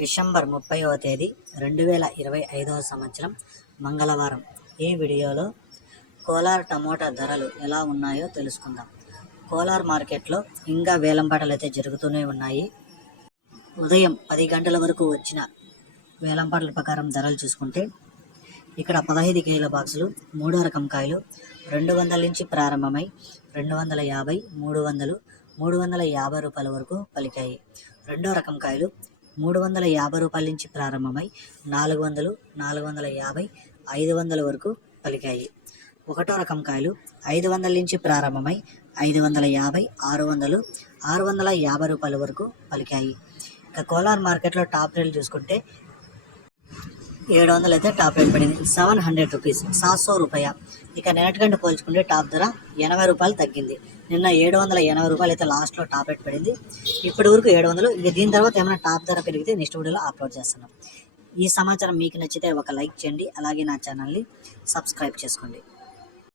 December ముప్పైవ తేదీ రెండు వేల ఇరవై ఐదవ సంవత్సరం మంగళవారం. ఈ వీడియోలో కోలార్ టమోటా ధరలు ఎలా ఉన్నాయో తెలుసుకుందాం. కోలార్ మార్కెట్లో ఇంకా వేలంపాటలు అయితే జరుగుతూనే ఉన్నాయి. ఉదయం పది గంటల వరకు వచ్చిన వేలంపాటల ప్రకారం ధరలు చూసుకుంటే ఇక్కడ పదహైదు కేజీల బాక్సులు మూడో రకం కాయలు రెండు వందల నుంచి ప్రారంభమై రెండు వందల యాభై మూడు వందలు మూడు వందల యాభై రూపాయల వరకు పలికాయి. రెండో రకం కాయలు మూడు వందల యాభై రూపాయల నుంచి ప్రారంభమై నాలుగు వందలు నాలుగు వందల యాభై ఐదు వందల వరకు పలికాయి. ఒకటో రకం కాయలు ఐదు వందల నుంచి ప్రారంభమై ఐదు వందల యాభై ఆరు వందలు ఆరు వందల యాభై రూపాయల వరకు పలికాయి. ఇక కోలార్ మార్కెట్లో టాప్ రేట్లు చూసుకుంటే ఏడు వందలు అయితే టాప్ రేట్ పడింది. Seven hundred rupees. సాత్సో రూపాయ. ఇక నిన్నటికంటే పోల్చుకుంటే టాప్ ధర ఎనభై రూపాయలు తగ్గింది. నిన్న ఏడు వందల ఎనభై రూపాయలు అయితే లాస్ట్లో టాప్ రేట్ పడింది. ఇప్పటి వరకు ఏడు వందలు ఇక దీని తర్వాత ఏమైనా టాప్ ధర పెరిగితే నెక్స్ట్ వీడియోలో అప్లోడ్ చేస్తున్నాం ఈ సమాచారం మీకు నచ్చితే ఒక లైక్ చేయండి. అలాగే నా ఛానల్ని సబ్స్క్రైబ్ చేసుకోండి.